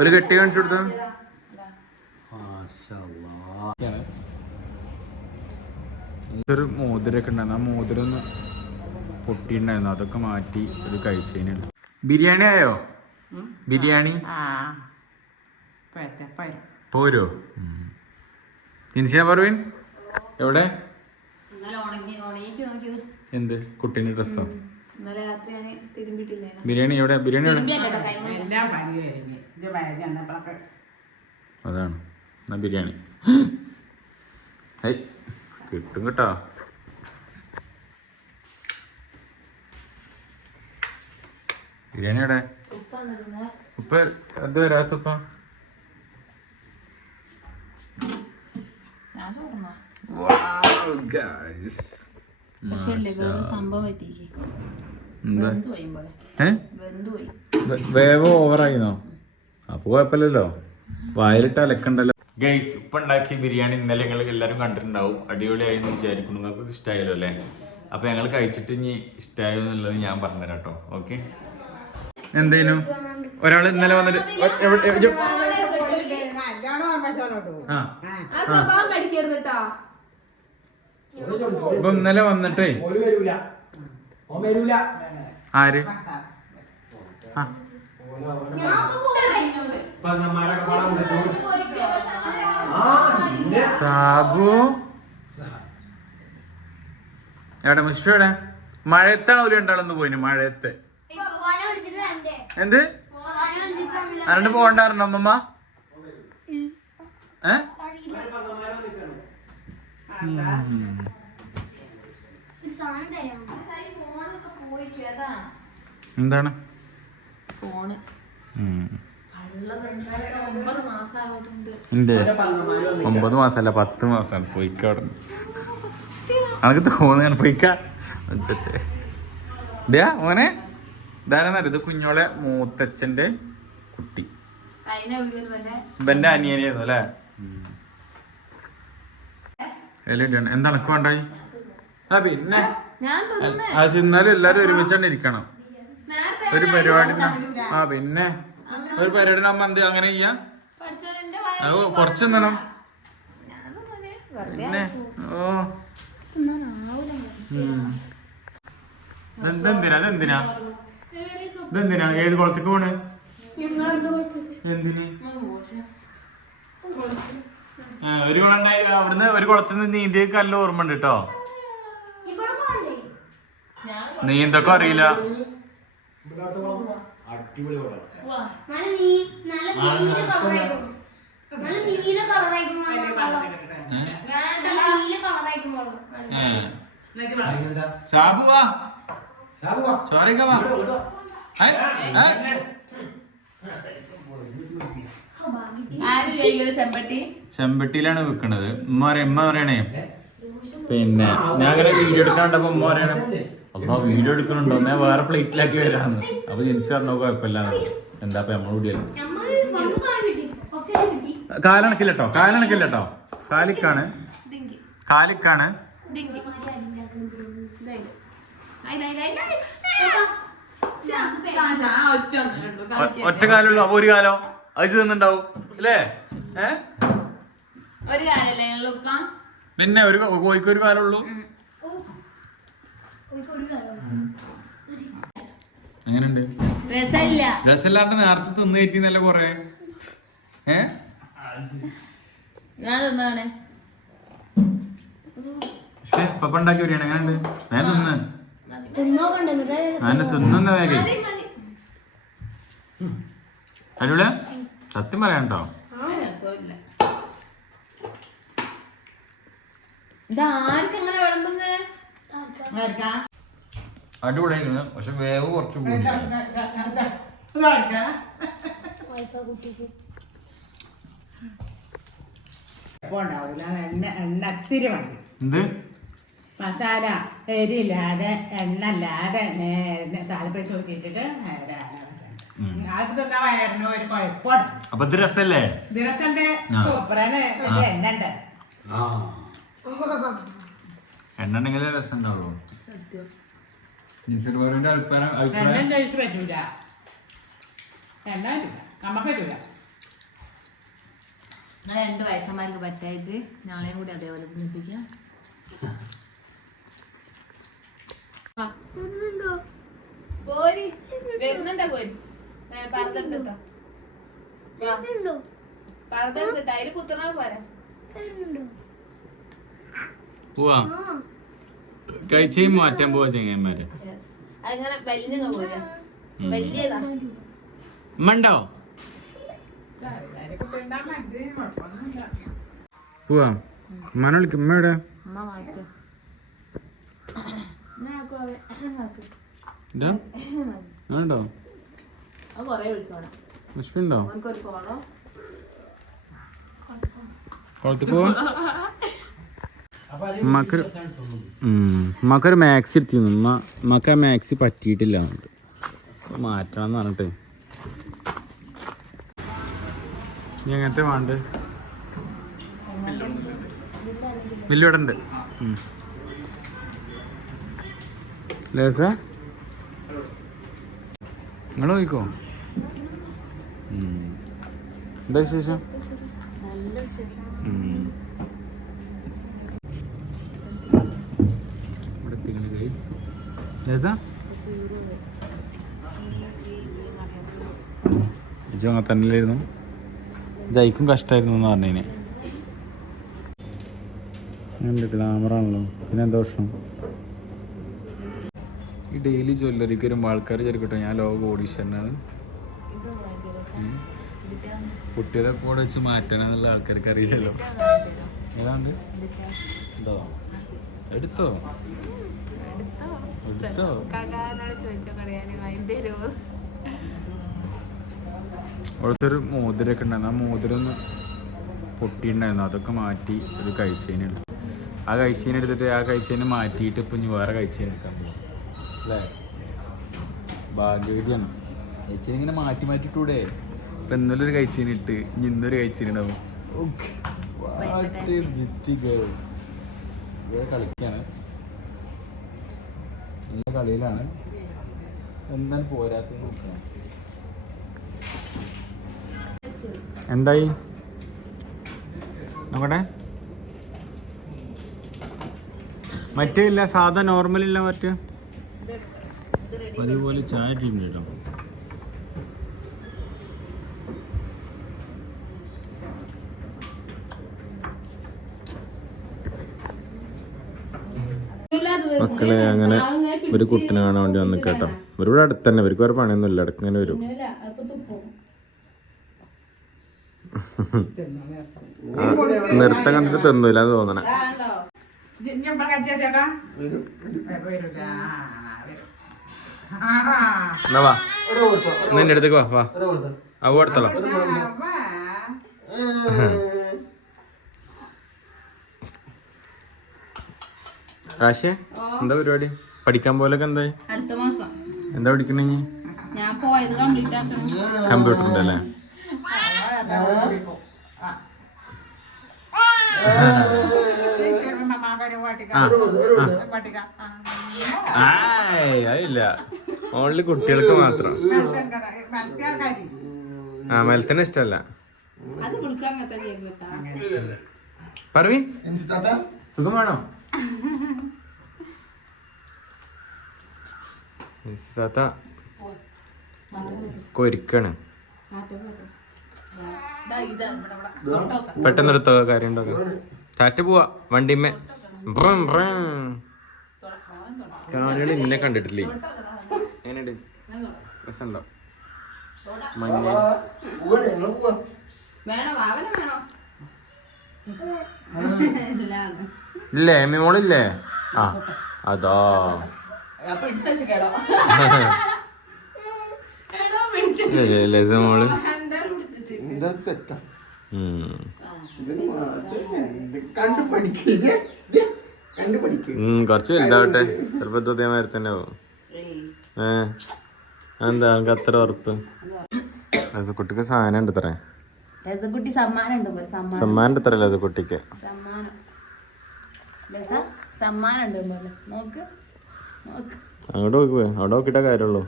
ഒരു കെട്ടി കാണിച്ചു കൊടുത്ത? ഒരു മോതിരൊക്കെ ഉണ്ടായിരുന്നു. ആ മോതിരം ഒന്ന് പൊട്ടിയിട്ടുണ്ടായിരുന്നു. അതൊക്കെ മാറ്റി ഒരു കഴിച്ചതിനാണ് ബിരിയാണി ആയോ? ബിരിയാണി? പോരാ പോരോ? ഇൻസിയ പർവീൻ എവിടെ? എന്ത്? കുട്ടീന്റെ ഡ്രസ്സോ? ഇന്നലെ രാത്രി ഞാൻ തിരുമ്പിട്ടില്ലേ ബിരിയാണി എവിടെ? ബിരിയാണി എവിടെ? എല്ലാം പണി കഴിഞ്ഞ് ഇത് മഴ ചെന്നപ്പോഴൊക്കെ അതാണ്. എന്നാ ബിരിയാണി. ഹൈ കിട്ടും കേട്ടോ. ബിരിയാണി എവിടെ? ഉപ്പ അത് വരാത്ത ഉപ്പ? ചോറുന്നാ പക്ഷേ അല്ലേ വേറെ സംഭവം പറ്റിക്ക് എന്താ? ഏ? വേ- വേവ് ഓവറായിന്നോ? അപ്പൊ കുഴപ്പമില്ലല്ലോ. വായിലിട്ട് അലക്കണ്ടല്ലോ. ഗൈസ് ഇപ്പൊ ഉണ്ടാക്കിയ ബിരിയാണി ഇന്നലെ ഞങ്ങൾ എല്ലാവരും കണ്ടിട്ടുണ്ടാവും. അടിപൊളിയായി എന്ന് വിചാരിക്കുന്നു. നിങ്ങൾക്ക് ഇഷ്ടമായല്ലോ അല്ലേ? അപ്പൊ ഞങ്ങൾ കഴിച്ചിട്ട് ഇനി ഇഷ്ടമായോ എന്നുള്ളത് ഞാൻ പറഞ്ഞുതരാം കേട്ടോ ഓക്കെ? എന്തേനു? ഒരാൾ ഇന്നലെ വന്നിട്ട് ഇപ്പൊ ഇന്നലെ വന്നിട്ടേ ആര്? ആ. സാബു. എവിടെ? മുഷു എവിടെ? മഴയത്താണ് ഒരു രണ്ടാളൊന്ന് പോയിന്? മഴയത്ത്. എന്ത്? അരണ്ട് പോകണ്ടായിരുന്നു അമ്മമ്മ? ഏ? എന്താണ്? ഫോണ്. ഒമ്പത് മാസം ആയിട്ടുണ്ട് എന്തേ ഒമ്പത് മാസമല്ല പത്ത് മാസമാണ് പൊയ്ക്ക അവിടെ അനക്ക് തോന്നുകയാണ് പോയിക്ക? മോനെ. ഇതാരെന്നറിയ ഇത് കുഞ്ഞോളെ മൂത്തച്ഛന്റെ കുട്ടി. ഇവന്റെ അനിയനായിരുന്നു അല്ലേ? എല്ലാം എന്താണ്? വേണ്ടായി ആ പിന്നെ. അത് തിന്നാലും എല്ലാരും ഒരുമിച്ചാണ് ഇരിക്കണം. ഒരു പരിപാടി ആ പിന്നെ. ഒരു പരിപാടി നമ്മ എന്ത് അങ്ങനെ ചെയ്യാ? അതോ കുറച്ച് തിന്നണം പിന്നെ ഓ. ഇതെന്തിനാ ഇതെന്തിനാ? ഇതെന്തിനാ? ഏത് കുളത്തേക്ക് പോണ്? എന്തിന്? ഒരു കുളം ഉണ്ടായി. അവിടുന്ന് ഒരു കുളത്തിൽ നിന്ന് നീന്തിയ കല്ല് ഓർമ്മ ഉണ്ട് കേട്ടോ നീന്തൊക്കെ അറിയില്ല ഇവിടുത്തെ കുളം അടിപൊളി കുളം നല്ല നീ നല്ല നീല കളറായിരിക്കും നല്ല നീല കളറായിരിക്കും നല്ല നീല കളറായിരിക്കും വെള്ളം ഏ. അതിനെന്താ സാബു വാ. സാബുവാ. ചോരക്ക വാ. ചെമ്പട്ടിയിലാണ് വെക്കണത്. ഉമ്മ പറയാ ഉമ്മ പറയണേ. പിന്നെ ഞാൻ അങ്ങനെ വീഡിയോ എടുക്കാൻ കണ്ടപ്പോ ഉമ്മ പറയണേ അപ്പൊ വീഡിയോ എടുക്കണുണ്ടോ ഞാൻ വേറെ പ്ലേറ്റിലാക്കി വരാന്ന്. അപ്പൊ ജനിച്ചു പറഞ്ഞോ കുഴപ്പമില്ല. എന്താ നമ്മളോട് കൂടിയല്ലോ? കാലണക്കില്ലട്ടോ കാലണക്കില്ലട്ടോ. കാലിക്കാണ്. കാലിക്കാണ്. ഒറ്റ കാലുള്ള. അപ്പൊ ഒരു കാലോ? അത് തിന്നുണ്ടാവും. അല്ലേ ഏ? ഒരു കാലല്ലേ ഉള്ളൂ പിന്നെ ഒരു കോഴിക്ക് ഒരു കാലുള്ളൂ രസമില്ല. രസമില്ലാണ്ട് നേരത്തെ തിന്ന് കയറ്റിന്നല്ല കൊറേ? ഏ? ഞാൻ തിന്നാണ്. പക്ഷെ പപ്പ ഉണ്ടാക്കി വരികയാണ്. എങ്ങനെയുണ്ട്? ഞാൻ തിന്ന്. ഞാൻ തിന്നുന്ന വേഗം. അടിപൊളി സത്യം രസമില്ല ഇത് ആർക്ക് എങ്ങനെ വിളമ്പുന്നത്? അടിപൊളിയായിരുന്നു പക്ഷെ വേവ് കുറച്ച് കൂടി. എന്ത്? മസാല എരിയില്ലാതെ എണ്ണ അല്ലാതെ നേരെ താല്പര്യം ചോദിച്ചിട്ട് നേരെ അര വെച്ചാൽ. അത് തിന്നാ വയറിന് ഒരു കുഴപ്പമാണ് അപ്പൊ ഇത് രസല്ലേ. സൂപ്പറാണ്. എണ്ണ ഉണ്ട് എണ്ണ ഉണ്ടെങ്കിലേ രസം ഉണ്ടാവുള്ളൂ സത്യം നിസർവറിന്റെ അഭിപ്രായം അഭിപ്രായം? രണ്ടും ചോദിച്ച് പറ്റൂല. രണ്ടാ പറ്റൂല. നമുക്ക് പറ്റൂല. ഞാൻ രണ്ട് വയസ്സന്മാർക്ക് പറ്റായത് നാളെയും കൂടി അതേപോലെ തിന്നിപ്പിക്കാം പോരി. വരുന്നുണ്ടോ പോരി? പറഞ്ഞിട്ടോ ഉണ്ടോ പറഞ്ഞിട്ട് അതിൽ കുത്തണ പോരാ. പോവാ കഴിച്ചേ മാറ്റാൻ പോവാ ചെങ്ങന്മാരെ മണ്ടോ പോവാ ഉമ്മനെ വിളിക്കും ഉമ്മ എവിടെ വിളിച്ചോണം വിഷുണ്ടോ കുളത്തിൽ പോവാ ഉമ്മക്കൊരു മക്കർ മാക്സി എടുത്തിരുന്നു. ഉമ്മ ഉമ്മക്ക് ആ മാക്സി പറ്റിയിട്ടില്ല അതുകൊണ്ട് മാറ്റണം എന്ന് പറഞ്ഞിട്ട്. ഇനി എങ്ങനത്തെ വേണ്ട? ബില്ല് ഇവിടെ ഉണ്ട്. ലേസ? നിങ്ങൾ നോക്കിക്കോ എന്താ വിശേഷം? നല്ല വിശേഷം ഉം. ഇവിടെ എത്തിക്കണ് guys. ലേസ ഇജു അങ്ങനെ തന്നെയായിരുന്നു ജയിക്കും കഷ്ടമായിരുന്നു എന്ന് പറഞ്ഞതിന് എന്ത് ഗ്ലാമറാണല്ലോ പിന്നെ എന്താ പ്രശ്നം? ഈ ഡെയിലി ജ്വല്ലറിക്ക് വരുമ്പോൾ ആൾക്കാർ ചേർക്കട്ടെ ഞാൻ ലോക ഓഡീഷനാണ്. കുട്ടിയുടെ കൂടെ വെച്ച് മാറ്റണമെന്നുള്ള ആൾക്കാർക്ക് അറിയില്ലല്ലോ ഏതാണ്ട് എടുത്തോ? കാക്കാനോട് ചോദിച്ചോ കടയാൻ വാങ്ങി തരുമോ? അവിടുത്തെ ഒരു മോതിരൊക്കെ ഉണ്ടായിരുന്നു. ആ മോതിരം ഒന്ന് പൊട്ടിയിട്ടുണ്ടായിരുന്നു. അതൊക്കെ മാറ്റി ഒരു കഴിച്ചതിന് ആ കഴിച്ചതിന് എടുത്തിട്ട് ആ കഴിച്ചതിന് മാറ്റിയിട്ട് ഇപ്പം ഇനി വേറെ കഴിച്ചതിന് എടുക്കാൻ പോകും അല്ലേ? ഭാഗ്യവതിയാണ്. കഴിച്ചതിന് ഇങ്ങനെ മാറ്റി മാറ്റിട്ടൂടെ. ഇപ്പം ഇന്നലെ ഒരു കഴിച്ചേന് ഇട്ട് ഇനി ഇന്നൊരു കഴിച്ചേനുണ്ടാവും കളിക്കാണ്. നല്ല കളിയിലാണ് എന്താണ് പോരാത്തത് നോക്കണം എന്തായി? നോക്കട്ടെ. മറ്റേ ഇല്ല സാധാ നോർമൽ ഇല്ല മറ്റ്. അതുപോലെ ചായ ടീം കേട്ടോ മക്കളെ അങ്ങനെ ഒരു കുട്ടിനെ കാണാൻ വേണ്ടി വന്ന് കേട്ടോ ഒരുപാട് അടുത്ത് തന്നെ ഇവർക്ക് വേറെ പണിയൊന്നും ഇല്ല ഇടയ്ക്ക് ഇങ്ങനെ വരും. നൃത്തം കണ്ടിട്ട് തിന്നില്ല എന്ന് തോന്നണേ. എന്നാ അടുത്തേക്ക് വാ വാ. അവ കൊടുത്തോളാം വാ. രാശിയ എന്താ പരിപാടി? പഠിക്കാൻ പോലൊക്കെ എന്തായി? അടുത്ത മാസം. എന്താ പഠിക്കണേ ഞാൻ പോയത് കംപ്ലീറ്റ് ആക്കണം. ആ. ആയ് അതില്ല. ഓൺലി കുട്ടികൾക്ക് മാത്രം. ആ മലത്തിന് ഇഷ്ടല്ല പറവി? സുഖമാണോ? താത്ത കൊരിക്കാണ്. പെട്ടെന്ന് എടുത്തോ കാര്യം ടാറ്റ പോവാ ബ്രം. കാണികൾ ഇന്നെ കണ്ടിട്ടില്ലേ? എങ്ങനെയുണ്ട്? രസമുണ്ടോ? മഞ്ഞ. ഇല്ലേ എമ്മി മോളില്ലേ ആ അതാ. മോൾ. കുറച്ച് വലുതാവട്ടെ. ചിലപ്പോ ഇത് അതേമാതിരി തന്നെ ആവും. ഏ എന്താ നമുക്ക് അത്ര ഉറപ്പ്. ലസക്കുട്ടിക്ക് സാധനം ഉണ്ട് ഇത്ര. രസക്കുട്ടി സമ്മാനം. സമ്മാനം ഇത്ര ലസക്കുട്ടിക്ക്. സമ്മാനം. സമ്മാനം ഉണ്ട് നോക്ക്. അങ്ങോട്ട് പോയി അവിടെ നോക്കിയിട്ടേ കാര്യമുള്ളൂ.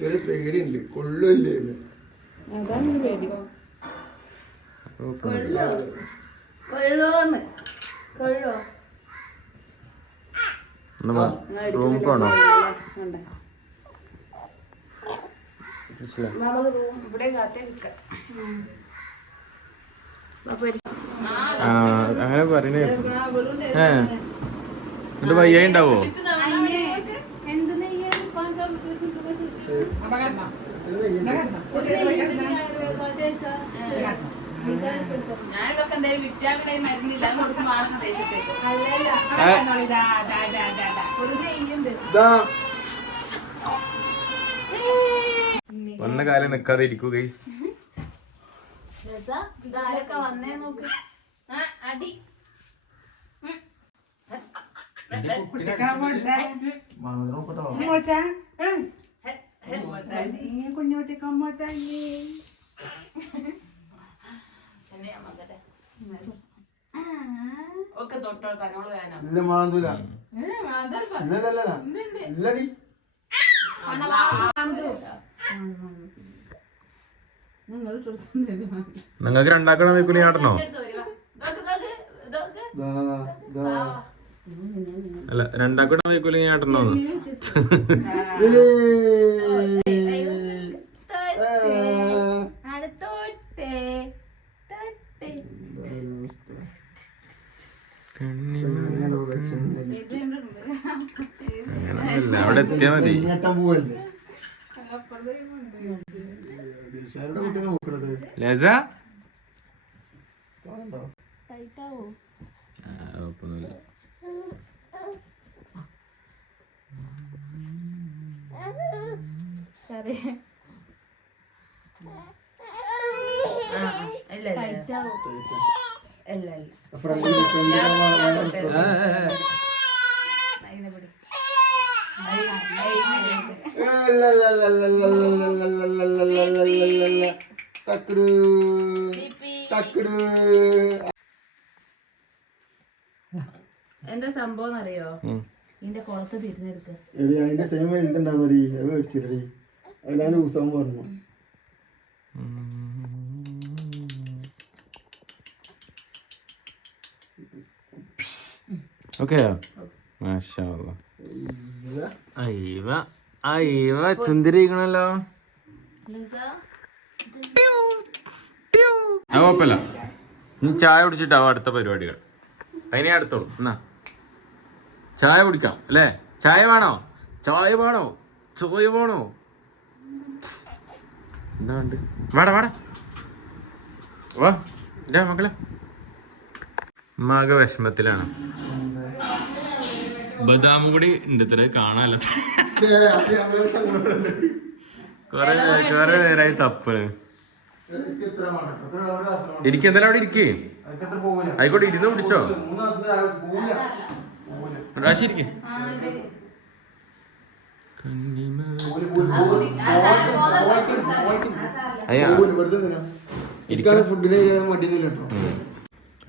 ചെറിയ പേടിയുണ്ട്. കൊള്ളില്ലേ പോണോ? ഇവിടെ കാത്തിരിക്കാം. അങ്ങനെ പറയണേ. ഏ. എന്നിട്ട് വയ്യായി ഉണ്ടാവോ? ഇതൊക്കെ എന്തായാലും വിറ്റാമിനായി മരുന്നില്ല അത് ദേശത്തേക്ക് കാലം നിക്കാതെ ഇരിക്കൂ ഗൈസ് രസ ഇതാരൊക്കെ വന്നേ നോക്ക്. ആ അടി. ഒക്കെ ഇല്ല മാന്തൂല. ഇല്ലടി. നിങ്ങൾക്ക് രണ്ടാക്കണം ദാ, ദാ. അല്ല രണ്ടാക്കണം നിൽക്കൂലി ആട്ടണോ? അവിടെ എത്തിയാ മതി. ദിൽഷാരുടെ കുട്ടിയെ നോക്കണത്? ലേസ? കാണണ്ടോ? ടൈറ്റാവോ? സോറി. ടൈറ്റാവോ? അല്ല അല്ല തക്കട്. തക്കട്. എന്താ സംഭവം അറിയോ ഇതിന്റെ കുളത്ത് തിരിഞ്ഞെടുത്ത് എടി അതിന്റെ സെയിം വലുതുണ്ടാവുന്നടി അത് മേടിച്ചില്ലടി. അതിലാണ് ഉത്സവം പറഞ്ഞു ഓക്കെ? മാഷാ അയ്യവ അയ്യവ ചുന്തിരിക്കണല്ലോ. കുഴപ്പമില്ല നീ ചായ കുടിച്ചിട്ടാവും അടുത്ത പരിപാടികൾ. അതിനെ അടുത്തോളൂ. എന്നാ? ചായ കുടിക്കാം അല്ലേ? ചായ വേണോ? ചായ വേണോ? ചോയ വേണോ? എന്താ ഉണ്ട് വാടാ വാടാ. വാ ഇല്ല മക്കളെ. മക വിഷമത്തിലാണ്. ബദാം കൂടി ഉണ്ട് ഇത്ര കാണാനല്ലോ. കൊറേ കൊറേ നേരമായി തപ്പ്. ഇരിക്കും എന്തായാലും അവിടെ ഇരിക്കേ. ആയിക്കോട്ടെ ഇരുന്ന് പിടിച്ചോ പ്രാവശ്യം ഇരിക്കേ.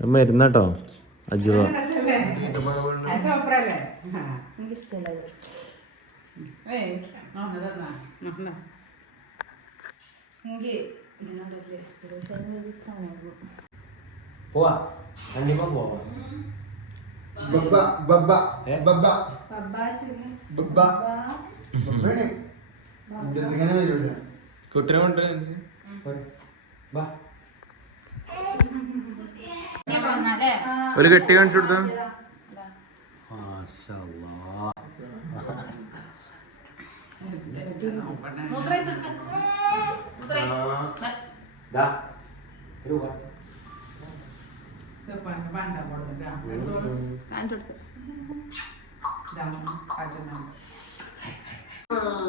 മരുന്നാട്ടോ അജീവ. എനിക്ക് ഇഷ്ടമല്ല ഏയ്, ഒന്ന് തന്നാ. ഒന്ന്. എനിക്ക് ഇതിനോട് വലിയ ഇഷ്ടമില്ല പക്ഷെ അത് കഴിക്കാനാകും പോവാ കണ്ടിപ്പാ പോവാ ബബ്ബ ബബ്ബ ബബ്ബ ബബ്ബ ബബ്ബയാണ് ഇങ്ങനെ വരൂല കുട്ടിനെ കൊണ്ട് ഒരു കെട്ടി കാണിച്ചു കൊടുത്തോ? സൂപ്പറിന്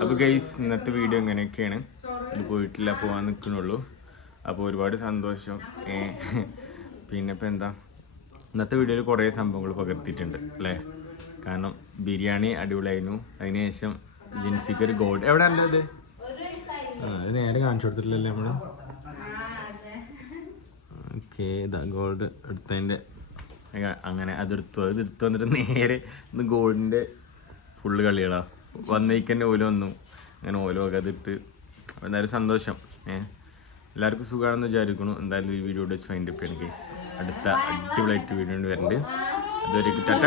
അപ്പോൾ ഗൈസ് ഇന്നത്തെ വീഡിയോ ഇങ്ങനെയൊക്കെയാണ് ഇത് പോയിട്ടില്ല പോവാൻ നിൽക്കണുള്ളൂ അപ്പോൾ ഒരുപാട് സന്തോഷം. ഏ, പിന്നെ ഇപ്പം എന്താ? ഇന്നത്തെ വീഡിയോയിൽ കുറേ സംഭവങ്ങൾ പകർത്തിയിട്ടുണ്ട് അല്ലേ? കാരണം ബിരിയാണി അടിപൊളിയായിരുന്നു. അതിനുശേഷം ജിൻസിക്ക് ഒരു ഗോൾഡ് എവിടെ ആ അത് നേരെ കാണിച്ചു കൊടുത്തിട്ടില്ലല്ലേ നമ്മൾ? ഓക്കെ ഇതാ ഗോൾഡ് എടുത്തതിന്റെ അങ്ങനെ അതിർത്തു അത് വന്നിട്ട് നേരെ ഇന്ന് ഗോൾഡിന്റെ ഫുള്ള് കളികളാ. വന്നേക്കന്നെ ഓല വന്നു. അങ്ങനെ ഓലോ അതിട്ട് എന്തായാലും സന്തോഷം. ഏഹ് എല്ലാവർക്കും സുഖമാണെന്ന് വിചാരിക്കുന്നു. എന്തായാലും ഈ വീഡിയോ വെച്ച് ഫൈൻഡ് അപ്പ് ചെയ്യണം കേസ് അടുത്ത അടിപൊളിയായിട്ട് വീഡിയോ വരുന്നുണ്ട് അതുവരെ ടാറ്റ.